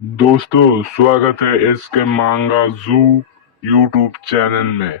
दोस्तों, स्वागत है इसके मांगा जू यूट्यूब चैनल में।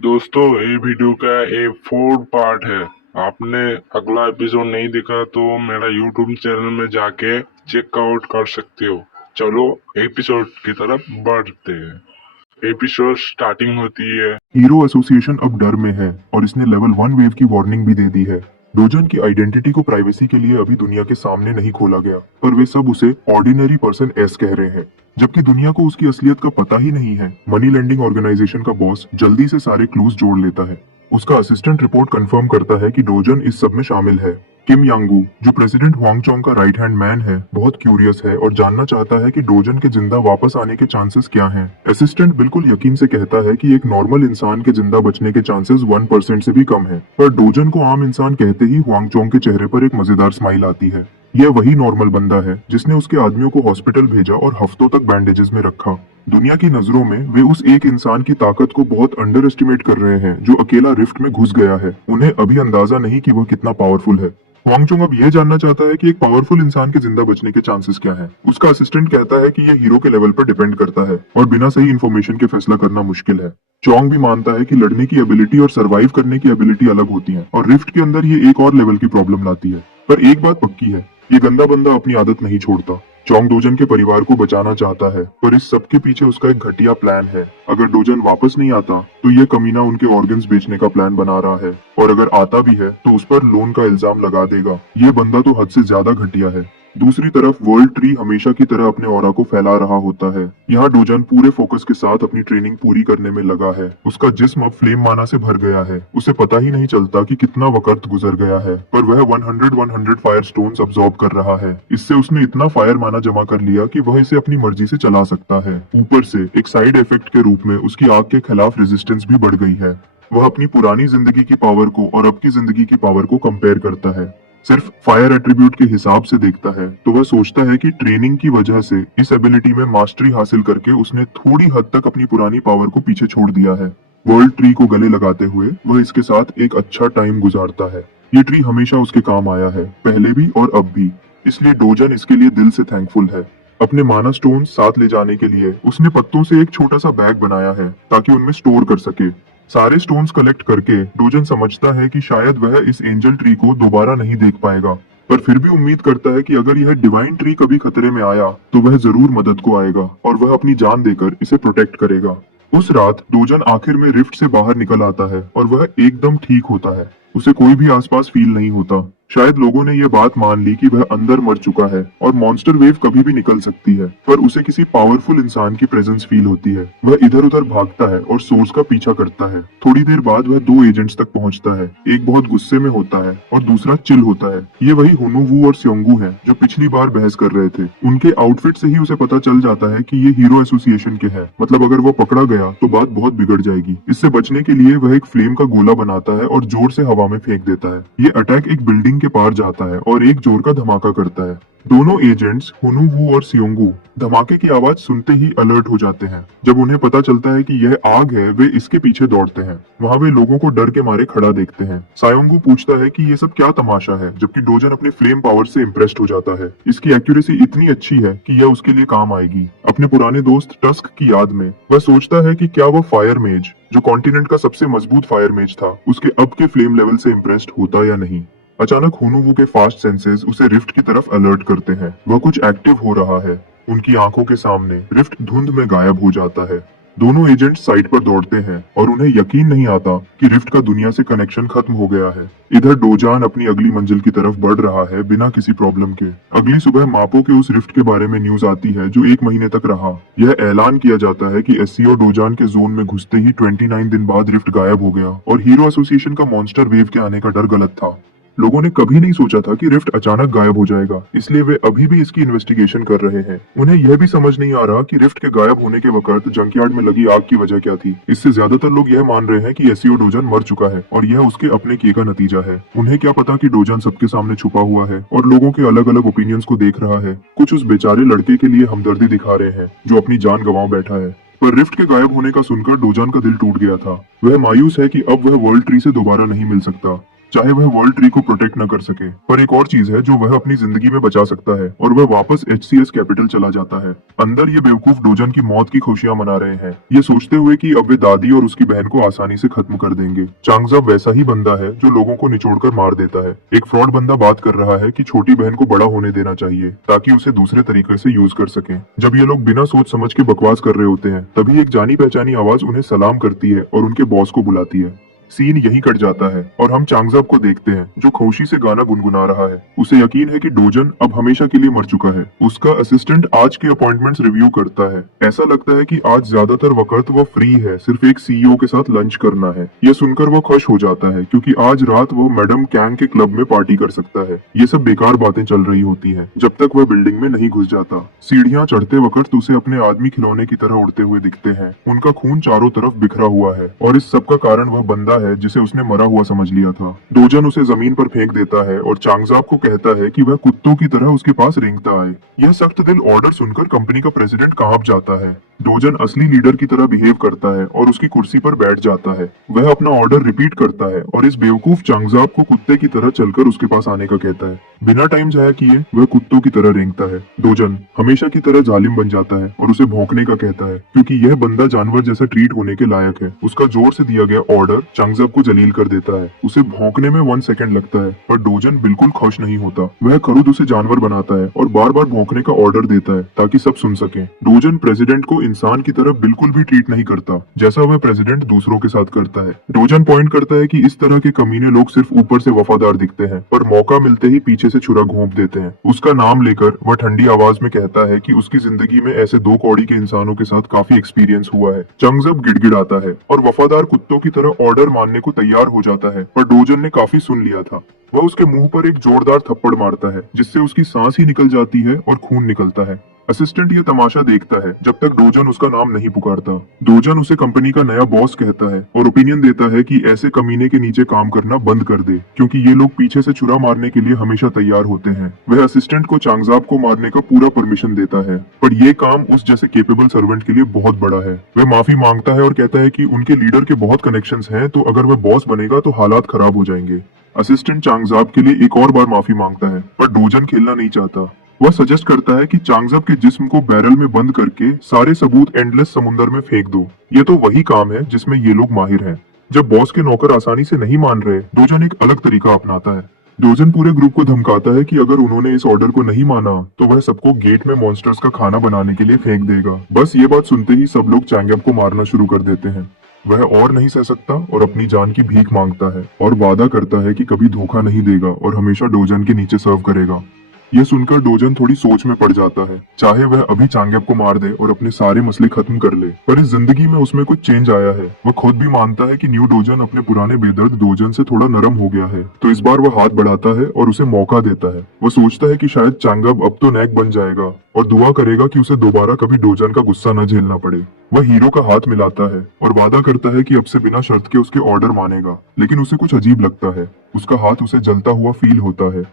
दोस्तों, ये वीडियो का एक फोर्थ पार्ट है। आपने अगला एपिसोड नहीं देखा तो मेरा यूट्यूब चैनल में जाके चेकआउट कर सकते हो। चलो एपिसोड की तरफ बढ़ते हैं। एपिसोड स्टार्टिंग होती है। हीरो एसोसिएशन अब डर में है और इसने लेवल 1 वेव की वार्निंग भी दे दी है। डोजन की आइडेंटिटी को प्राइवेसी के लिए अभी दुनिया के सामने नहीं खोला गया, पर वे सब उसे ऑर्डिनरी पर्सन एस कह रहे हैं, जबकि दुनिया को उसकी असलियत का पता ही नहीं है। मनी लेंडिंग ऑर्गेनाइजेशन का बॉस जल्दी से सारे क्लूज जोड़ लेता है। उसका असिस्टेंट रिपोर्ट कंफर्म करता है कि डोजन इस सब में शामिल है। किम यांगू, जो प्रेसिडेंट हुआंगचोंग का राइट हैंड मैन है, बहुत क्यूरियस है और जानना चाहता है कि डोजन के जिंदा वापस आने के चांसेस क्या हैं। असिस्टेंट बिल्कुल यकीन से कहता है कि एक नॉर्मल इंसान के जिंदा बचने के चांसेस 1% से भी कम है, पर डोजन को आम इंसान कहते ही हुआंगचोंग के चेहरे पर एक मजेदार स्माइल आती है। यह वही नॉर्मल बंदा है जिसने उसके आदमियों को हॉस्पिटल भेजा और हफ्तों तक बैंडेजेस में रखा। दुनिया की नजरों में वे उस एक इंसान की ताकत को बहुत अंडर एस्टिमेट कर रहे हैं जो अकेला रिफ्ट में घुस गया है। उन्हें अभी अंदाजा नहीं कि वह कितना पावरफुल है। हुआंगचोंग अब यह जानना चाहता है कि एक पावरफुल इंसान के जिंदा बचने के चांसेस क्या हैं। उसका असिस्टेंट कहता है कि यह हीरो के लेवल पर डिपेंड करता है और बिना सही इन्फॉर्मेशन के फैसला करना मुश्किल है। चोंग भी मानता है कि लड़ने की एबिलिटी और सरवाइव करने की एबिलिटी अलग होती है और रिफ्ट के अंदर ये एक और लेवल की प्रॉब्लम लाती है। पर एक बात पक्की है, ये गंदा बंदा अपनी आदत नहीं छोड़ता। चोंग डोजन के परिवार को बचाना चाहता है, पर इस सब के पीछे उसका एक घटिया प्लान है। अगर डोजन वापस नहीं आता तो यह कमीना उनके ऑर्गन्स बेचने का प्लान बना रहा है, और अगर आता भी है तो उस पर लोन का इल्जाम लगा देगा। ये बंदा तो हद से ज्यादा घटिया है। दूसरी तरफ वर्ल्ड ट्री हमेशा की तरह अपने ऑरा को फैला रहा होता है। यहाँ डोजन पूरे फोकस के साथ अपनी ट्रेनिंग पूरी करने में लगा है। उसका जिस्म अब फ्लेम माना से भर गया है। उसे पता ही नहीं चलता कि कितना वक्त गुजर गया है, पर वह 100 फायर स्टोन्स अब्सॉर्ब कर रहा है। इससे उसने इतना फायर माना जमा कर लिया कि वह इसे अपनी मर्जी से चला सकता है। ऊपर से एक साइड इफेक्ट के रूप में उसकी आग के खिलाफ रेजिस्टेंस भी बढ़ गई है। वह अपनी पुरानी जिंदगी की पावर को और अब की जिंदगी की पावर को कंपेयर करता है। सिर्फ फायर एट्रीब्यूट के हिसाब से देखता है तो वह सोचता है कि ट्रेनिंग की वजह से इस एबिलिटी में मास्टरी हासिल करके उसने थोड़ी हद तक अपनी पुरानी पावर को पीछे छोड़ दिया है। वर्ल्ड ट्री को गले लगाते हुए वह इसके साथ एक अच्छा टाइम गुजारता है। ये ट्री हमेशा उसके काम आया है, पहले भी और अब भी, इसलिए डोजन इसके लिए दिल से थैंकफुल है। अपने माना स्टोन साथ ले जाने के लिए उसने पत्तों से एक छोटा सा बैग बनाया है ताकि उनमें स्टोर कर सके। सारे स्टोन्स कलेक्ट करके डोजन समझता है कि शायद वह इस एंजल ट्री को दोबारा नहीं देख पाएगा, पर फिर भी उम्मीद करता है कि अगर यह डिवाइन ट्री कभी खतरे में आया तो वह जरूर मदद को आएगा और वह अपनी जान देकर इसे प्रोटेक्ट करेगा। उस रात डोजन आखिर में रिफ्ट से बाहर निकल आता है और वह एकदम ठीक होता है। उसे कोई भी आसपास फील नहीं होता। शायद लोगों ने यह बात मान ली कि वह अंदर मर चुका है और मॉन्स्टर वेव कभी भी निकल सकती है, पर उसे किसी पावरफुल इंसान की प्रेजेंस फील होती है। वह इधर उधर भागता है और सोर्स का पीछा करता है। थोड़ी देर बाद वह दो एजेंट्स तक पहुंचता है। एक बहुत गुस्से में होता है और दूसरा चिल होता है। ये वही हुनुवू और स्योंगू हैं जो पिछली बार बहस कर रहे थे। उनके आउटफिट से ही उसे पता चल जाता है कि ये हीरो एसोसिएशन के हैं। मतलब अगर वो पकड़ा गया तो बात बहुत बिगड़ जाएगी। इससे बचने के लिए वह एक फ्लेम का गोला बनाता है और जोर से हवा में फेंक देता है। ये अटैक एक बिल्डिंग के पार जाता है और एक जोर का धमाका करता है। दोनों एजेंट्स हुनुवू और सियोंगू धमाके की आवाज सुनते ही अलर्ट हो जाते हैं। जब उन्हें पता चलता है कि यह आग है, वे इसके पीछे दौड़ते हैं। वहाँ वे लोगों को डर के मारे खड़ा देखते हैं। सायोंगू पूछता है कि ये सब क्या तमाशा है, जबकि डोजन अपने फ्लेम पावर से इम्प्रेस्ड हो जाता है। इसकी एक्यूरेसी इतनी अच्छी है कि यह उसके लिए काम आएगी। अपने पुराने दोस्त टस्क की याद में वह सोचता है कि क्या वह फायर मेज, जो कॉन्टिनेंट का सबसे मजबूत फायर मेज था, उसके अब के फ्लेम लेवल से इम्प्रेस्ड होता या नहीं। अचानक हुनुवू के फास्ट सेंसेस उसे रिफ्ट की तरफ अलर्ट करते हैं। वह कुछ एक्टिव हो रहा है। उनकी आंखों के सामने रिफ्ट धुंध में गायब हो जाता है। दोनों एजेंट साइट पर दौड़ते हैं और उन्हें यकीन नहीं आता कि रिफ्ट का दुनिया से कनेक्शन खत्म हो गया है। इधर डोजान अपनी अगली मंजिल की तरफ बढ़ रहा है बिना किसी प्रॉब्लम के। अगली सुबह मापो के उस रिफ्ट के बारे में न्यूज आती है जो 1 महीने तक रहा। यह ऐलान किया जाता है कि एससीओ डोजान के जोन में घुसते ही 29 दिन बाद रिफ्ट गायब हो गया और हीरो एसोसिएशन का मॉन्स्टर वेव के आने का डर गलत था। लोगों ने कभी नहीं सोचा था कि रिफ्ट अचानक गायब हो जाएगा, इसलिए वे अभी भी इसकी इन्वेस्टिगेशन कर रहे हैं। उन्हें यह भी समझ नहीं आ रहा कि रिफ्ट के गायब होने के वक्त जंकयार्ड में लगी आग की वजह क्या थी। इससे ज्यादातर लोग यह मान रहे हैं कि एससीओ डोजन मर चुका है और यह उसके अपने किए का नतीजा है। उन्हें क्या पता कि डोजन सबके सामने छुपा हुआ है और लोगों के अलग अलग ओपिनियंस को देख रहा है। कुछ उस बेचारे लड़के के लिए हमदर्दी दिखा रहे हैं जो अपनी जान गंवा बैठा है। पर रिफ्ट के गायब होने का सुनकर डोजान का दिल टूट गया था। वह मायूस है कि अब वह वर्ल्ड ट्री से दोबारा नहीं मिल सकता। चाहे वह वर्ल्ड ट्री को प्रोटेक्ट न कर सके। पर एक और चीज है जो वह अपनी जिंदगी में बचा सकता है और वह वापस HCS कैपिटल चला जाता है। अंदर ये बेवकूफ डोजन की मौत की खुशियां मना रहे हैं, ये सोचते हुए कि अब वे दादी और उसकी बहन को आसानी से खत्म कर देंगे। चांगजब वैसा ही बंदा है जो लोगों को निचोड़कर मार देता है। एक फ्रॉड बंदा बात कर रहा है कि छोटी बहन को बड़ा होने देना चाहिए ताकि उसे दूसरे तरीके से यूज कर सके। जब ये लोग बिना सोच समझ के बकवास कर रहे होते हैं तभी एक जानी पहचानी आवाज उन्हें सलाम करती है और उनके बॉस को बुलाती है। सीन यहीं कट जाता है और हम चांगजब को देखते हैं जो खुशी से गाना गुनगुना रहा है। उसे यकीन है कि डोजन अब हमेशा के लिए मर चुका है। उसका असिस्टेंट आज के अपॉइंटमेंट्स रिव्यू करता है। ऐसा लगता है कि आज ज्यादातर वक्त वह फ्री है, सिर्फ एक CEO के साथ लंच करना है। यह सुनकर वह खुश हो जाता है क्योंकि आज रात वो मैडम कैंग के क्लब में पार्टी कर सकता है। ये सब बेकार बातें चल रही होती है जब तक वह बिल्डिंग में नहीं घुस जाता। सीढ़ियां चढ़ते वक्त उसे अपने आदमी खिलौने की तरह उड़ते हुए दिखते हैं। उनका खून चारों तरफ बिखरा हुआ है और इस सब का कारण वह बंदा है जिसे उसने मरा हुआ समझ लिया था। डोजन उसे जमीन पर फेंक देता है और चांगजाब को कहता है कि वह कुत्तों की तरह उसके पास रेंगता आए। यह सख्त दिल ऑर्डर सुनकर कंपनी का प्रेसिडेंट कांप जाता है। डोजन असली लीडर की तरह बिहेव करता है और उसकी कुर्सी पर बैठ जाता है। वह अपना ऑर्डर रिपीट करता है और इस बेवकूफ चांगजाब को कुत्ते की तरह चलकर उसके पास आने का कहता है। बिना टाइम जाया किए वह कुत्तों की तरह रेंगता है। डोजन हमेशा की तरह जालिम बन जाता है और उसे भौंकने का कहता है क्योंकि यह बंदा जानवर जैसा ट्रीट होने के लायक है। उसका जोर से दिया गया ऑर्डर चांगजाब को जलील कर देता है। उसे भौंकने में 1 सेकंड लगता है पर डोजन बिल्कुल खुश नहीं होता। वह खरुद उसे जानवर बनाता है और बार बार भौंकने का ऑर्डर देता है ताकि सब सुन सके। डोजन प्रेसिडेंट को इंसान की तरह बिल्कुल भी ट्रीट नहीं करता जैसा वह प्रेसिडेंट दूसरों के साथ करता है। डोजन पॉइंट करता है कि इस तरह के कमीने लोग सिर्फ ऊपर से वफादार दिखते हैं पर मौका मिलते ही पीछे से छुरा घोंप देते हैं। उसका नाम लेकर वह ठंडी आवाज में कहता है कि उसकी जिंदगी में ऐसे 2 कौड़ी के इंसानों के साथ काफी एक्सपीरियंस हुआ है। चांगजब गिड़गिड़ाता है और वफादार कुत्तों की तरह ऑर्डर मानने को तैयार हो जाता है पर डोजन ने काफी सुन लिया था। वह उसके मुंह पर एक जोरदार थप्पड़ मारता है जिससे उसकी सांस ही निकल जाती है और खून निकलता है। असिस्टेंट ये तमाशा देखता है जब तक डोजन उसका नाम नहीं पुकारता। डोजन उसे कंपनी का नया बॉस कहता है और ओपिनियन देता है कि ऐसे कमीने के नीचे काम करना बंद कर दे क्योंकि ये लोग पीछे से छुरा मारने के लिए हमेशा तैयार होते हैं। वह असिस्टेंट को चांगजाब को मारने का पूरा परमिशन देता है पर यह काम उस जैसे केपेबल सर्वेंट के लिए बहुत बड़ा है। वह माफी मांगता है और कहता है कि उनके लीडर के बहुत कनेक्शंस हैं तो अगर वह बॉस बनेगा तो हालात खराब हो जाएंगे। असिस्टेंट चांगजाब के लिए एक और बार माफी मांगता है पर डोजन खेलना नहीं चाहता। वह सजेस्ट करता है कि चांगजब के जिस्म को बैरल में बंद करके सारे सबूत एंडलेस समुंदर में फेंक दो। ये तो वही काम है जिसमें ये लोग माहिर हैं। जब बॉस के नौकर आसानी से नहीं मान रहे, डोजन एक अलग तरीका अपनाता है। डोजन पूरे ग्रुप को धमकाता है कि अगर उन्होंने इस ऑर्डर को नहीं माना तो वह सबको गेट में मॉन्स्टर्स का खाना बनाने के लिए फेंक देगा। बस ये बात सुनते ही सब लोग चांगजब को मारना शुरू कर देते हैं। वह और नहीं सह सकता और अपनी जान की भीख मांगता है और वादा करता है कि कभी धोखा नहीं देगा और हमेशा डोजन के नीचे सर्व करेगा। यह सुनकर डोजन थोड़ी सोच में पड़ जाता है। चाहे वह अभी चांगजब को मार दे और अपने सारे मसले खत्म कर ले पर इस जिंदगी में उसमें कुछ चेंज आया है। वह खुद भी मानता है कि न्यू डोजन अपने पुराने बेदर्द डोजन से थोड़ा नरम हो गया है तो इस बार वह हाथ बढ़ाता है और उसे मौका देता है। वह सोचता है कि शायद चांगजब अब तो नेक बन जाएगा और दुआ करेगा कि उसे दोबारा कभी डोजन का गुस्सा न झेलना पड़े। वह हीरो का हाथ मिलाता है और वादा करता है कि अब से बिना शर्त के उसके ऑर्डर मानेगा लेकिन उसे कुछ अजीब लगता है। उसका हाथ उसे जलता हुआ फील होता है।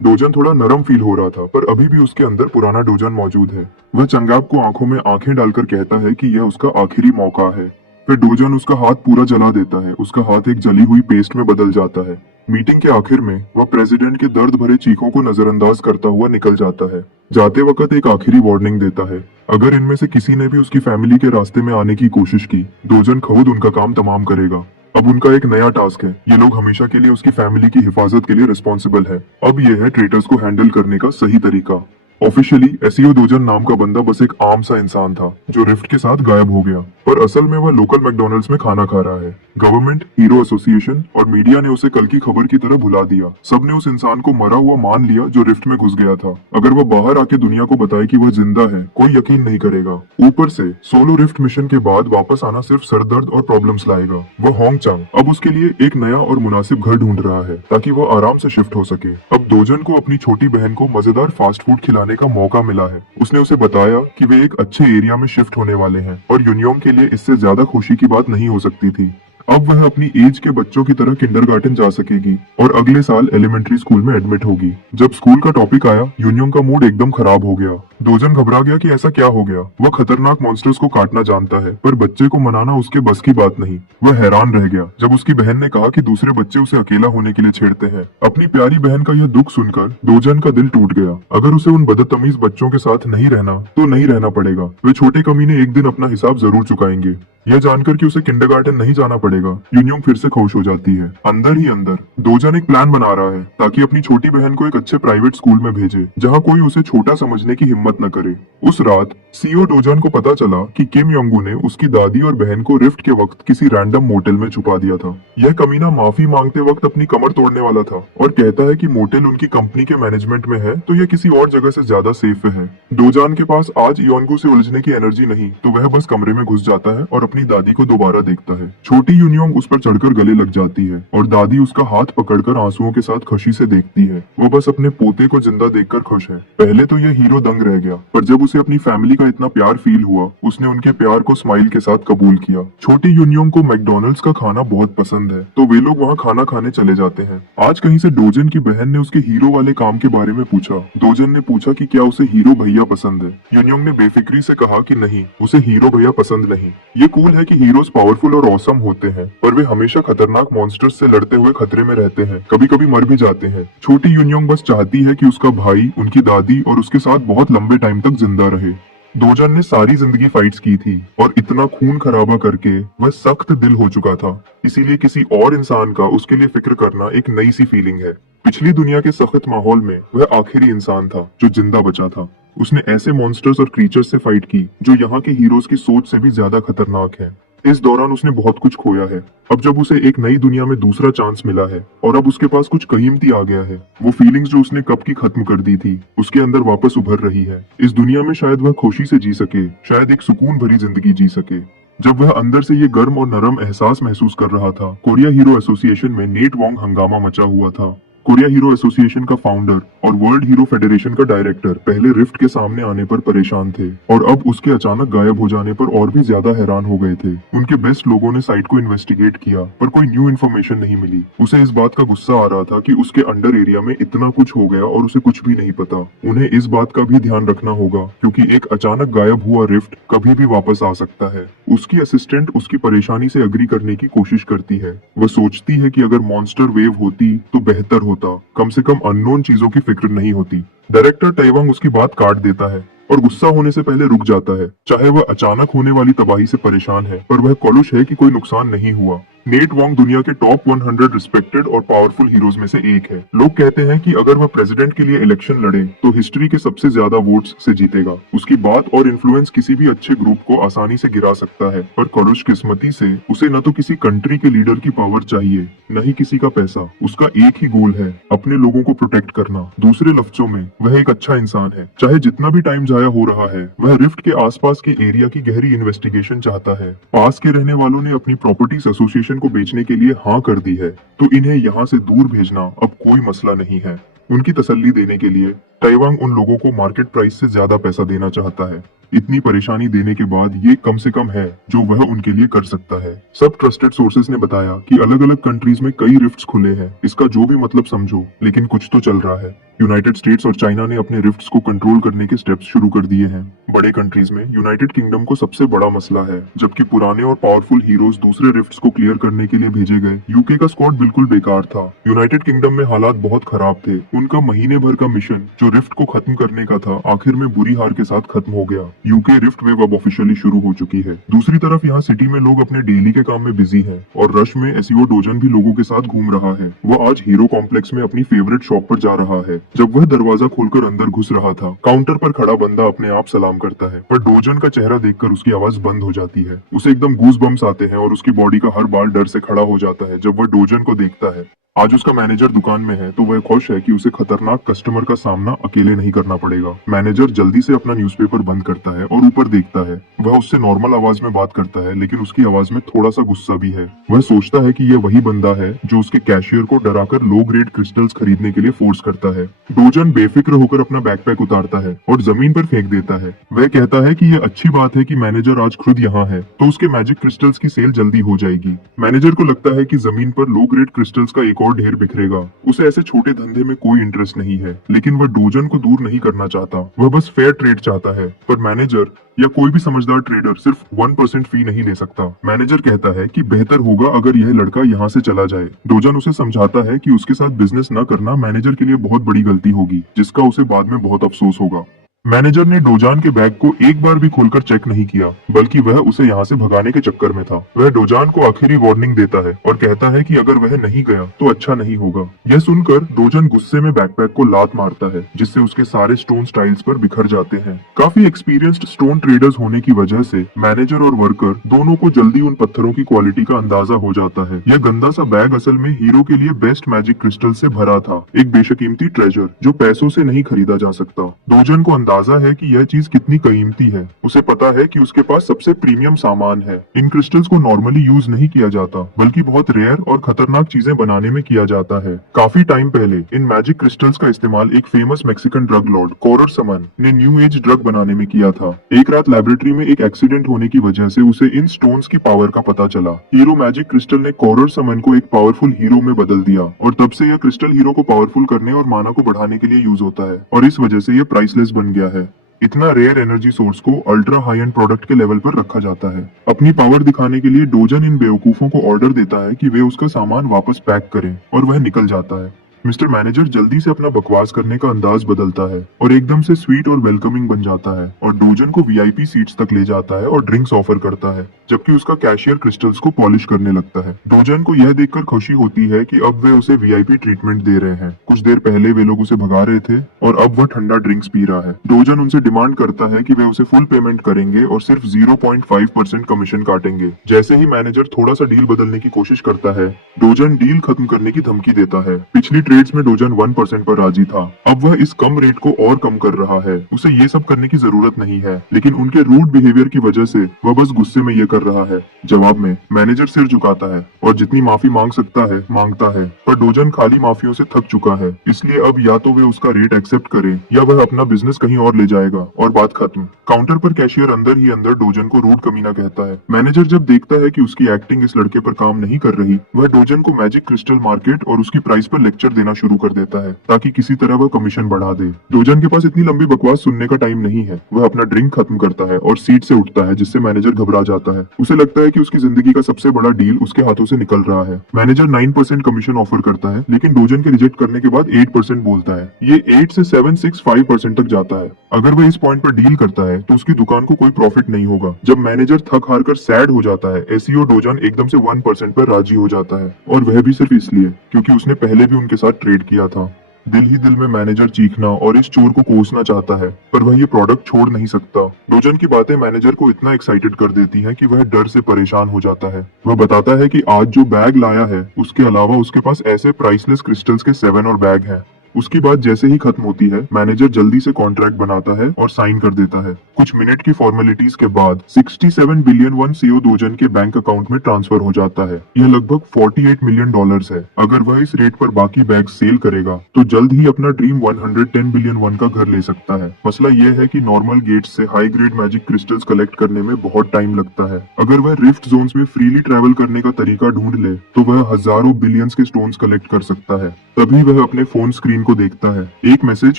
डोजन थोड़ा नरम फील हो रहा था पर अभी भी उसके अंदर पुराना डोजन मौजूद है। वह चांगजाब को आंखों में आंखें डालकर कहता है कि यह उसका आखिरी मौका है। फिर डोजन उसका हाथ पूरा जला देता है। उसका हाथ एक जली हुई पेस्ट में बदल जाता है। मीटिंग के आखिर में वह प्रेसिडेंट के दर्द भरे चीखों को नजरअंदाज करता हुआ निकल जाता है। जाते वक्त एक आखिरी वार्निंग देता है, अगर इनमें से किसी ने भी उसकी फैमिली के रास्ते में आने की कोशिश की, डोजन खुद उनका काम तमाम करेगा। अब उनका एक नया टास्क है। ये लोग हमेशा के लिए उसकी फैमिली की हिफाजत के लिए रिस्पॉन्सिबल है। अब यह है ट्रेटर्स को हैंडल करने का सही तरीका। ऑफिशियली एसीओ डोजन नाम का बंदा बस एक आम सा इंसान था जो रिफ्ट के साथ गायब हो गया पर असल में वह लोकल मैकडॉनल्ड्स में खाना खा रहा है। गवर्नमेंट, हीरो एसोसिएशन और मीडिया ने उसे कल की खबर की तरह भुला दिया। सबने उस इंसान को मरा हुआ मान लिया जो रिफ्ट में घुस गया था। अगर वह बाहर आके दुनिया को बताए कि वह जिंदा है, कोई यकीन नहीं करेगा। ऊपर से सोलो रिफ्ट मिशन के बाद वापस आना सिर्फ सरदर्द और प्रॉब्लम्स लाएगा। वह होंगचांग अब उसके लिए एक नया और मुनासिब घर ढूंढ रहा है ताकि वह आराम से शिफ्ट हो सके। अब डोजन को अपनी छोटी बहन को मजेदार फास्ट फूड खिलाने का मौका मिला है। उसने उसे बताया कि वे एक अच्छे एरिया में शिफ्ट होने वाले हैं और यूनियम के लिए इससे ज्यादा खुशी की बात नहीं हो सकती थी। अब वह अपनी एज के बच्चों की तरह किंडरगार्टन जा सकेगी और अगले साल एलिमेंट्री स्कूल में एडमिट होगी। जब स्कूल का टॉपिक आया, यूनियोंग का मूड एकदम खराब हो गया। दोजन घबरा गया कि ऐसा क्या हो गया। वह खतरनाक मॉन्स्टर्स को काटना जानता है, पर बच्चे को मनाना उसके बस की बात नहीं। वह हैरान रह गया जब उसकी बहन ने कहा कि दूसरे बच्चे उसे अकेला होने के लिए छेड़ते हैं। अपनी प्यारी बहन का यह दुख सुनकर दोजन का दिल टूट गया। अगर उसे उन बदतमीज बच्चों के साथ नहीं रहना तो नहीं रहना पड़ेगा। वे छोटे कमीने एक दिन अपना हिसाब जरूर चुकाएंगे। यह जानकर कि उसे किंडरगार्टन नहीं जाना पड़ेगा, यूनियोंग फिर से खुश हो जाती है। अंदर ही अंदर दोजन एक प्लान बना रहा है ताकि अपनी छोटी बहन को एक अच्छे प्राइवेट स्कूल में भेजे जहां कोई उसे छोटा समझने की हिम्मत न करे। उस रात सीओ डोजन को पता चला कि किम योंगू ने उसकी दादी और बहन को रिफ्ट के वक्त किसी रैंडम मोटेल में छुपा दिया था। यह कमीना माफी मांगते वक्त अपनी कमर तोड़ने वाला था और कहता है कि मोटेल उनकी कंपनी के मैनेजमेंट में है तो यह किसी और जगह से ज्यादा सेफ है। डोजान के पास आज योंगू से उलझने की एनर्जी नहीं, तो वह बस कमरे में घुस जाता है और अपनी दादी को दोबारा देखता है। छोटी यूनियोंग उस पर चढ़कर गले लग जाती है और दादी उसका हाथ पकड़कर आंसुओं के साथ खुशी से देखती है। वो बस अपने पोते को जिंदा देखकर खुश है। पहले तो यह हीरो दंग रह गया, पर जब उसे अपनी फैमिली का इतना प्यार फील हुआ, उसने उनके प्यार को स्माइल के साथ कबूल किया। छोटी यूनियोंग को मैकडॉनल्ड्स का खाना बहुत पसंद है, तो वे लोग वहाँ खाना खाने चले जाते हैं। आज कहीं से डोजन की बहन ने उसके हीरो वाले काम के बारे में पूछा। डोजन ने पूछा कि क्या उसे हीरो भैया पसंद है। यूनियोंग ने बेफिक्री से कहा कि नहीं, उसे हीरो भैया पसंद नहीं। ये कूल है कि हीरोज पावरफुल और ऑसम होते हैं, पर वे हमेशा खतरनाक मॉन्स्टर्स से लड़ते हुए खतरे में रहते हैं, कभी कभी मर भी जाते हैं। छोटी यूनियोंग बस चाहती है कि उसका भाई, उनकी दादी और उसके साथ बहुत लंबे टाइम तक जिंदा रहे। दोजन ने सारी जिंदगी फाइट्स की थी और इतना खून खराबा करके वह सख्त दिल हो चुका था, इसीलिए किसी और इंसान का उसके लिए फिक्र करना एक नई सी फीलिंग है। पिछली दुनिया के सख्त माहौल में वह आखिरी इंसान था जो जिंदा बचा था। उसने ऐसे मॉन्स्टर्स और क्रीचर्स से फाइट की जो यहाँ के हीरोज की सोच से भी ज्यादा खतरनाक है। इस दौरान उसने बहुत कुछ खोया है। अब जब उसे एक नई दुनिया में दूसरा चांस मिला है और अब उसके पास कुछ कीमती आ गया है, वो फीलिंग्स जो उसने कब की खत्म कर दी थी उसके अंदर वापस उभर रही है। इस दुनिया में शायद वह खुशी से जी सके, शायद एक सुकून भरी जिंदगी जी सके। जब वह अंदर से ये गर्म और नरम एहसास महसूस कर रहा था, कोरिया हीरो एसोसिएशन में नेट वोंग हंगामा मचा हुआ था। कोरिया हीरो एसोसिएशन का फाउंडर और वर्ल्ड हीरो फेडरेशन का डायरेक्टर पहले रिफ्ट के सामने आने पर परेशान थे और अब उसके अचानक गायब हो जाने पर और भी ज्यादा हैरान हो गए थे। उनके बेस्ट लोगों ने साइट को इन्वेस्टिगेट किया, पर कोई न्यू इन्फॉर्मेशन नहीं मिली। उसे इस बात का गुस्सा आ रहा था कि उसके अंडर एरिया में इतना कुछ हो गया और उसे कुछ भी नहीं पता। उन्हें इस बात का भी ध्यान रखना होगा क्योंकि एक अचानक गायब हुआ रिफ्ट कभी भी वापस आ सकता है। उसकी असिस्टेंट उसकी परेशानी से अग्री करने की कोशिश करती है। वह सोचती है कि अगर मॉन्स्टर वेव होती तो बेहतर होता, कम से कम अननोन चीजों की फिक्र नहीं होती। डायरेक्टर टाइवांग उसकी बात काट देता है और गुस्सा होने से पहले रुक जाता है। चाहे वह अचानक होने वाली तबाही से परेशान है, पर वह खुश है कि कोई नुकसान नहीं हुआ। नेट वोंग दुनिया के टॉप 100 रिस्पेक्टेड और पावरफुल हीरोज में से एक है। लोग कहते हैं कि अगर वह प्रेसिडेंट के लिए इलेक्शन लड़े तो हिस्ट्री के सबसे ज्यादा वोट्स से जीतेगा। उसकी बात और इन्फ्लुएंस किसी भी अच्छे ग्रुप को आसानी से गिरा सकता है, पर खुशकिस्मती से उसे न तो किसी कंट्री के लीडर की पावर चाहिए, न ही किसी का पैसा। उसका एक ही गोल है, अपने लोगों को प्रोटेक्ट करना। दूसरे लफ्जों में वह एक अच्छा इंसान है। चाहे जितना भी टाइम जाया हो रहा है, वह रिफ्ट के आसपास के एरिया की गहरी इन्वेस्टिगेशन चाहता है। पास के रहने वालों ने अपनी प्रॉपर्टीज एसोसिएशन को बेचने के लिए हाँ कर दी है, तो इन्हें यहाँ से दूर भेजना अब कोई मसला नहीं है। उनकी तसल्ली देने के लिए टाइवांग उन लोगों को मार्केट प्राइस से ज्यादा पैसा देना चाहता है। इतनी परेशानी देने के बाद ये कम से कम है जो वह उनके लिए कर सकता है। सब ट्रस्टेड सोर्सेज ने बताया कि अलग अलग कंट्रीज में कई रिफ्ट्स खुले हैं। इसका जो भी मतलब समझो, लेकिन कुछ तो चल रहा है। यूनाइटेड स्टेट्स और चाइना ने अपने रिफ्ट्स को कंट्रोल करने के स्टेप्स शुरू कर दिए हैं। बड़े कंट्रीज में यूनाइटेड किंगडम को सबसे बड़ा मसला है, जबकि पुराने और पावरफुल हीरोज दूसरे रिफ्ट्स को क्लियर करने के लिए भेजे गए। यूके का स्क्वाड बिल्कुल बेकार था। यूनाइटेड किंगडम में हालात बहुत खराब थे। उनका महीने भर का मिशन जो रिफ्ट को खत्म करने का था, आखिर में बुरी हार के साथ खत्म हो गया। यूके रिफ्ट वेव अब ऑफिशियली शुरू हो चुकी है। दूसरी तरफ यहाँ सिटी में लोग अपने डेली के काम में बिजी हैं और रश में एसईओ डोजन भी लोगों के साथ घूम रहा है। वो आज हीरो कॉम्प्लेक्स में अपनी फेवरेट शॉप पर जा रहा है। जब वह दरवाजा खोलकर अंदर घुस रहा था, काउंटर पर खड़ा बंदा अपने आप सलाम करता है, पर डोजन का चेहरा देखकर उसकी आवाज बंद हो जाती है। उसे एकदम गूज बम्स आते हैं और उसकी बॉडी का हर बाल डर से खड़ा हो जाता है जब वह डोजन को देखता है। आज उसका मैनेजर दुकान में है तो वह खुश है कि उसे खतरनाक कस्टमर का सामना अकेले नहीं करना पड़ेगा। मैनेजर जल्दी से अपना न्यूज़पेपर बंद करता है और ऊपर देखता है। वह उससे नॉर्मल आवाज में बात करता है, लेकिन उसकी आवाज में थोड़ा सा गुस्सा भी है। वह सोचता है कि यह वही बंदा है जो उसके कैशियर को डराकर लो ग्रेड क्रिस्टल्स खरीदने के लिए फोर्स करता है। डोजन बेफिक्र होकर अपना बैकपैक उतारता है और जमीन पर फेंक देता है। वह कहता है कि यह अच्छी बात है कि मैनेजर आज खुद यहाँ है, तो उसके मैजिक क्रिस्टल्स की सेल जल्दी हो जाएगी। मैनेजर को लगता है कि जमीन पर लो ग्रेड क्रिस्टल्स का एक और ढेर बिखरेगा। उसे ऐसे छोटे धंधे में कोई इंटरेस्ट नहीं है, लेकिन वह डोजन को दूर नहीं करना चाहता। वह बस फेयर ट्रेड चाहता है। पर मैनेजर या कोई भी समझदार ट्रेडर सिर्फ 1% फी नहीं ले सकता। मैनेजर कहता है कि बेहतर होगा अगर यह लड़का यहाँ से चला जाए। डोजन उसे समझाता है कि उसके साथ बिजनेस न करना मैनेजर के लिए बहुत बड़ी गलती होगी, जिसका उसे बाद में बहुत अफसोस होगा। मैनेजर ने डोजान के बैग को एक बार भी खोलकर चेक नहीं किया, बल्कि वह उसे यहाँ से भगाने के चक्कर में था। वह डोजान को आखिरी वार्निंग देता है और कहता है कि अगर वह नहीं गया तो अच्छा नहीं होगा। यह सुनकर डोजन गुस्से में बैकपैक को लात मारता है, जिससे उसके सारे स्टोन टाइल्स पर बिखर जाते हैं। काफी एक्सपीरियंस्ड स्टोन ट्रेडर्स होने की वजह से मैनेजर और वर्कर दोनों को जल्दी उन पत्थरों की क्वालिटी का अंदाजा हो जाता है। यह गंदा सा बैग असल में हीरो के लिए बेस्ट मैजिक क्रिस्टल से भरा था, एक बेशकीमती ट्रेजर जो पैसों से नहीं खरीदा जा सकता। डोजन को अंदाजा है कि यह चीज कितनी कीमती है। उसे पता है कि उसके पास सबसे प्रीमियम सामान है। इन क्रिस्टल्स को नॉर्मली यूज नहीं किया जाता, बल्कि बहुत रेयर और खतरनाक चीजें बनाने में किया जाता है। काफी टाइम पहले इन मैजिक क्रिस्टल्स का इस्तेमाल एक फेमस मैक्सिकन ड्रग लॉर्ड कोरर समन ने न्यू एज ड्रग बनाने में किया था। एक रात लेबोरेटरी में एक एक्सीडेंट होने की वजह से उसे इन स्टोन्स की पावर का पता चला। हीरो मैजिक क्रिस्टल ने कोरर समन को एक पावरफुल हीरो में बदल दिया, और तब से यह क्रिस्टल हीरो को पावरफुल करने और माना को बढ़ाने के लिए यूज होता है, और इस वजह से यह प्राइसलेस बन गया है। इतना रेयर एनर्जी सोर्स को अल्ट्रा हाई एंड प्रोडक्ट के लेवल पर रखा जाता है। अपनी पावर दिखाने के लिए डोजन इन बेवकूफों को ऑर्डर देता है कि वे उसका सामान वापस पैक करें, और वह निकल जाता है। मिस्टर मैनेजर जल्दी से अपना बकवास करने का अंदाज बदलता है और एकदम से स्वीट और वेलकमिंग बन जाता है, और डोजन को वीआईपी सीट्स तक ले जाता है और ड्रिंक्स ऑफर करता है, जबकि उसका कैशियर क्रिस्टल्स को पॉलिश करने लगता है। डोजन को यह देखकर खुशी होती है कि अब वे उसे वीआईपी ट्रीटमेंट दे रहे हैं। कुछ देर पहले वे लोग उसे भगा रहे थे और अब वह ठंडा ड्रिंक्स पी रहा है। डोजन उनसे डिमांड करता है कि वे उसे फुल पेमेंट करेंगे और सिर्फ 0.5% कमीशन काटेंगे। जैसे ही मैनेजर थोड़ा सा डील बदलने की कोशिश करता है, डोजन डील खत्म करने की धमकी देता है। पिछली ट्रेड्स में डोजन 1% पर राजी था, अब वह इस कम रेट को और कम कर रहा है। उसे ये सब करने की जरूरत नहीं है, लेकिन उनके रूड बिहेवियर की वजह से वह बस गुस्से में ये कर रहा है। जवाब में मैनेजर सिर झुकाता है और जितनी माफी मांग सकता है मांगता है, पर डोजन खाली माफियों से थक चुका है। इसलिए अब या तो वे उसका रेट एक्सेप्ट करे या वह अपना बिजनेस कहीं और ले जाएगा, और बात खत्म। काउंटर पर कैशियर अंदर ही अंदर डोजन को रूड कमीना कहता है। मैनेजर जब देखता है कि उसकी एक्टिंग इस लड़के पर काम नहीं कर रही, वह डोजन को मैजिक क्रिस्टल मार्केट और उसकी प्राइस पर लेक्चर देना शुरू कर देता है, ताकि किसी तरह वह कमीशन बढ़ा दे। डोजन के पास इतनी लंबी बकवास सुनने का टाइम नहीं है। वह अपना ड्रिंक खत्म करता है और सीट से उठता है, जिससे मैनेजर घबरा जाता है। उसे लगता है कि उसकी जिंदगी का सबसे बड़ा डील उसके हाथों से निकल रहा है। मैनेजर 9% कमीशन ऑफर करता है, लेकिन डोजन के रिजेक्ट करने के बाद 8% बोलता है। ये 8 से 765% तक जाता है। अगर वह इस पॉइंट पर डील करता है तो उसकी दुकान को कोई प्रॉफिट नहीं होगा। जब मैनेजर थक हार कर सैड हो जाता है, एसीओ डोजन एकदम से 1% पर राजी हो जाता है, और वह भी सिर्फ इसलिए क्योंकि उसने पहले भी उनके साथ ट्रेड किया था। दिल ही दिल में मैनेजर चीखना और इस चोर को कोसना चाहता है, पर वह ये प्रोडक्ट छोड़ नहीं सकता। डोजन की बातें मैनेजर को इतना एक्साइटेड कर देती हैं कि वह डर से परेशान हो जाता है। वह बताता है कि आज जो बैग लाया है उसके अलावा उसके पास ऐसे प्राइसलेस क्रिस्टल्स के 7 और बैग हैं। उसकी बात जैसे ही खत्म होती है, मैनेजर जल्दी से कॉन्ट्रैक्ट बनाता है और साइन कर देता है। कुछ मिनट की फॉर्मेलिटीज के बाद 67 बिलियन वन सीओ डोजन के बैंक अकाउंट में ट्रांसफर हो जाता है। यह लगभग $48 मिलियन है। अगर वह इस रेट पर बाकी बैग सेल करेगा तो जल्द ही अपना ड्रीम 110 बिलियन वन का घर ले सकता है। मसला यह है कि नॉर्मल गेट्स से high grade magic crystals collect करने में बहुत टाइम लगता है। अगर वह रिफ्ट जोन्स में फ्रीली ट्रैवल करने का तरीका ढूंढ ले तो वह हजारों बिलियंस के स्टोन्स कलेक्ट कर सकता है। तभी वह अपने फोन स्क्रीन को देखता है। एक मैसेज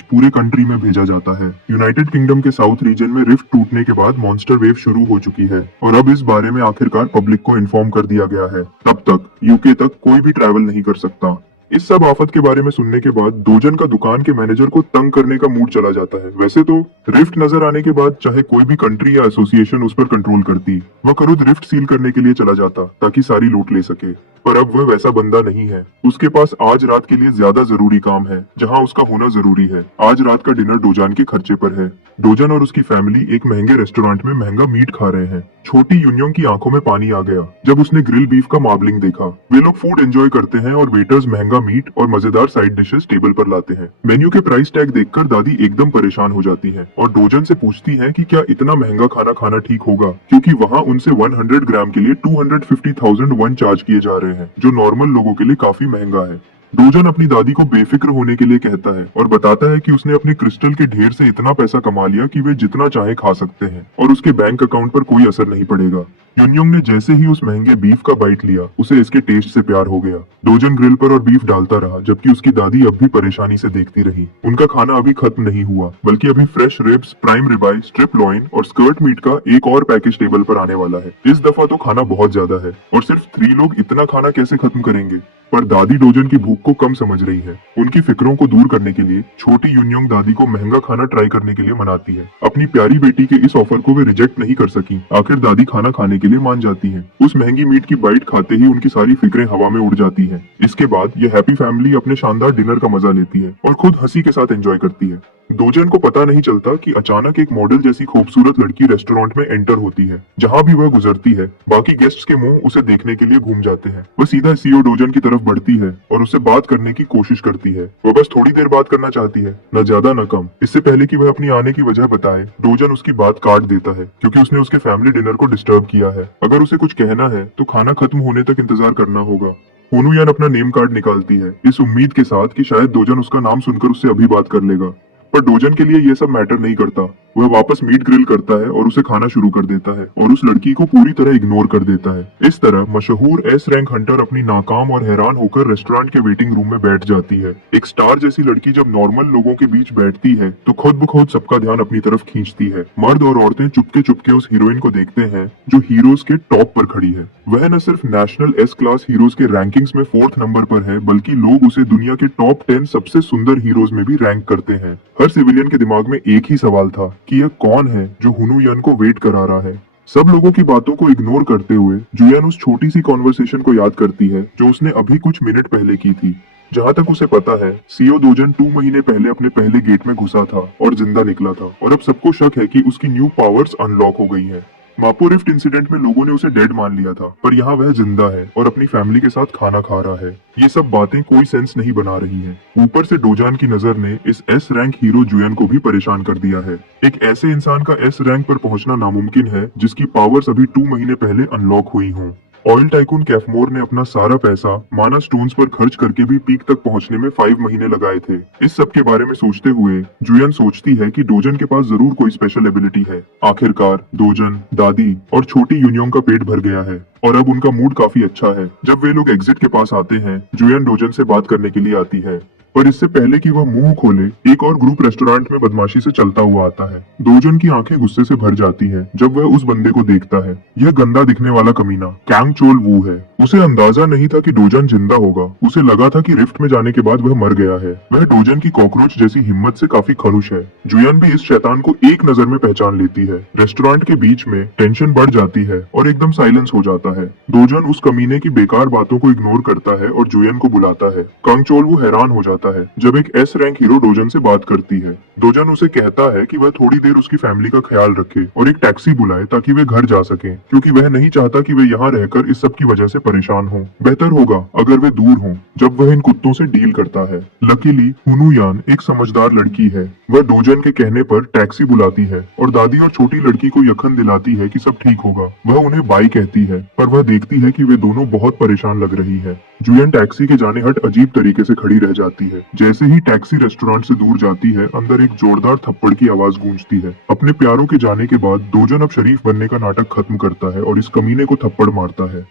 पूरे कंट्री में भेजा जाता है। यूनाइटेड किंगडम के साउथ रीजन में रिफ्ट टूटने के बाद मॉन्स्टर वेव शुरू हो चुकी है, और अब इस बारे में आखिरकार पब्लिक को इन्फॉर्म कर दिया गया है। तब तक यूके तक कोई भी ट्रैवल नहीं कर सकता। इस सब आफत के बारे में सुनने के बाद डोजन का दुकान के मैनेजर को तंग करने का मूड चला जाता है। वैसे तो रिफ्ट नजर आने के बाद चाहे कोई भी कंट्री या एसोसिएशन उस पर कंट्रोल करती, वह खुद रिफ्ट सील करने के लिए चला जाता ताकि सारी लूट ले सके। पर अब वह वैसा बंदा नहीं है। उसके पास आज रात के लिए ज्यादा जरूरी काम है, जहाँ उसका होना जरूरी है। आज रात का डिनर डोजान के खर्चे पर है। डोजान और उसकी फैमिली एक महंगे रेस्टोरेंट में महंगा मीट खा रहे हैं। छोटी यूनियोंग की आंखों में पानी आ गया जब उसने ग्रिल बीफ का मार्बलिंग देखा। वे लोग फूड एंजॉय करते हैं और वेटर्स महंगा मीट और मजेदार साइड डिशेस टेबल पर लाते हैं। मेन्यू के प्राइस टैग देखकर दादी एकदम परेशान हो जाती है और डोजन से पूछती है कि क्या इतना महंगा खाना खाना ठीक होगा, क्योंकि वहाँ उनसे 100 ग्राम के लिए 250,000 वन चार्ज किए जा रहे हैं, जो नॉर्मल लोगों के लिए काफी महंगा है। डोजन अपनी दादी को बेफिक्र होने के लिए कहता है और बताता है कि उसने अपने क्रिस्टल के ढेर से इतना पैसा कमा लिया कि वे जितना चाहे खा सकते हैं और उसके बैंक अकाउंट पर कोई असर नहीं पड़ेगा। यूनयोंग ने जैसे ही उस महंगे बीफ का बाइट लिया, उसे इसके टेस्ट से प्यार हो गया। डोजन ग्रिल पर और बीफ डालता रहा, जबकि उसकी दादी अब भी परेशानी से देखती रही। उनका खाना अभी खत्म नहीं हुआ, बल्कि अभी fresh ribs, prime ribeye, strip loin और स्कर्ट मीट का एक और पैकेज टेबल पर आने वाला है। इस दफा तो खाना बहुत ज्यादा है और सिर्फ 3 लोग इतना खाना कैसे खत्म करेंगे। पर दादी डोजन की भूख को कम समझ रही है। उनकी फिक्रों को दूर करने के लिए छोटी यूनयोंग दादी को महंगा खाना ट्राई करने के लिए मनाती है। अपनी प्यारी बेटी के इस ऑफर को वे रिजेक्ट नहीं कर सकी। आखिर दादी खाना खाने के लिए मान जाती है। उस महंगी मीट की बाइट खाते ही उनकी सारी फिक्रें हवा में उड़ जाती हैं। इसके बाद यह हैप्पी फैमिली अपने शानदार डिनर का मजा लेती है और खुद हंसी के साथ एंजॉय करती है। डोजन को पता नहीं चलता कि अचानक एक मॉडल जैसी खूबसूरत लड़की रेस्टोरेंट में एंटर होती है। जहां भी वह गुजरती है, बाकी गेस्ट्स के मुंह उसे देखने के लिए घूम जाते हैं। वह सीधा सीईओ डोजन की तरफ बढ़ती है और उससे बात करने की कोशिश करती है। वह बस थोड़ी देर बात करना चाहती है, न ज्यादा न कम। इससे पहले कि वह अपनी आने की वजह बताए, डोजन उसकी बात काट देता है, क्योंकि उसने उसके फैमिली डिनर को डिस्टर्ब किया है। अगर उसे कुछ कहना है तो खाना खत्म होने तक इंतजार करना होगा। हुनुयान अपना नेम कार्ड निकालती है, इस उम्मीद के साथ कि शायद डोजन उसका नाम सुनकर उससे अभी बात कर लेगा। पर डोजन के लिए यह सब मैटर नहीं करता। वह वापस मीट ग्रिल करता है और उसे खाना शुरू कर देता है और उस लड़की को पूरी तरह इग्नोर कर देता है। इस तरह मशहूर एस रैंक हंटर अपनी नाकाम और हैरान होकर रेस्टोरेंट के वेटिंग रूम में बैठ जाती है। एक स्टार जैसी लड़की जब नॉर्मल लोगों के बीच बैठती है तो खुद ब खुद सबका ध्यान अपनी तरफ खींचती है। मर्द और औरतें चुपके चुपके उस हीरोइन को देखते हैं जो हीरोज के टॉप पर खड़ी है। वह न सिर्फ नेशनल एस क्लास हीरोज के रैंकिंग्स में 4th नंबर पर है, बल्कि लोग उसे दुनिया के टॉप 10 सबसे सुंदर हीरोज में भी रैंक करते हैं। हर सिविलियन के दिमाग में एक ही सवाल था कि यह कौन है जो हुनुयान को वेट करा रहा है। सब लोगों की बातों को इग्नोर करते हुए जुयान उस छोटी सी कॉन्वर्सेशन को याद करती है जो उसने अभी कुछ मिनट पहले की थी। जहाँ तक उसे पता है, सीईओ डोजन 2 महीने पहले अपने पहले गेट में घुसा था और जिंदा निकला था और अब सबको शक है कि उसकी न्यू पावर्स अनलॉक हो गई हैं। मापो रिफ्ट इंसिडेंट में लोगों ने उसे डेड मान लिया था, पर यहाँ वह जिंदा है और अपनी फैमिली के साथ खाना खा रहा है। ये सब बातें कोई सेंस नहीं बना रही हैं। ऊपर से डोजान की नजर ने इस एस रैंक हीरो जुयन को भी परेशान कर दिया है। एक ऐसे इंसान का एस रैंक पर पहुंचना नामुमकिन है जिसकी पावर्स अभी 2 महीने पहले अनलॉक हुई हों। ऑयल टाइकून कैफमोर ने अपना सारा पैसा माना स्टोन्स पर खर्च करके भी पीक तक पहुंचने में 5 महीने लगाए थे। इस सब के बारे में सोचते हुए जुयन सोचती है कि डोजन के पास जरूर कोई स्पेशल एबिलिटी है। आखिरकार डोजन, दादी और छोटी यूनियोंग का पेट भर गया है और अब उनका मूड काफी अच्छा है। जब वे लोग एग्जिट के पास आते हैं, जुयन डोजन से बात करने के लिए आती है, पर इससे पहले कि वह मुंह खोले, एक और ग्रुप रेस्टोरेंट में बदमाशी से चलता हुआ आता है। डोजन की आंखें गुस्से से भर जाती हैं जब वह उस बंदे को देखता है। यह गंदा दिखने वाला कमीना कैंग चोल वू है। उसे अंदाजा नहीं था कि डोजन जिंदा होगा। उसे लगा था कि रिफ्ट में जाने के बाद वह मर गया है। वह डोजन की कॉकरोच जैसी हिम्मत से काफी खरुश है। जुयन भी इस शैतान को एक नजर में पहचान लेती है। रेस्टोरेंट के बीच में टेंशन बढ़ जाती है और एकदम साइलेंस हो जाता है। डोजन उस कमीने की बेकार बातों को इग्नोर करता है और जुयन को बुलाता है। कांग चोल वू हैरान हो जाता है जब एक एस रैंक हीरो डोजन से बात करती है। डोजन उसे कहता है कि वह थोड़ी देर उसकी फैमिली का ख्याल रखे और एक टैक्सी बुलाए ताकि वे घर जा सके, क्योंकि वह नहीं चाहता कि वे यहाँ रहकर इस सब की वजह से परेशान हों। बेहतर होगा अगर वे दूर हों जब वह इन कुत्तों से डील करता है। लकीली हुनुयान एक समझदार लड़की है। वह डोजन के कहने पर टैक्सी बुलाती है और दादी और छोटी लड़की को यकीन दिलाती है कि सब ठीक होगा। वह उन्हें बाय कहती है, पर वह देखती है कि वे दोनों बहुत परेशान लग रही है। जुयन टैक्सी के जाने हट अजीब तरीके से खड़ी रह जाती है। जैसे ही टैक्सी रेस्टोरेंट से दूर जाती है, अंदर एक जोरदार थप्पड़ की आवाज गूंजती है। अपने प्यारों के जाने के बाद डोजन अब शरीफ बनने का नाटक खत्म करता है और इस कमीने को थप्पड़ मारता है।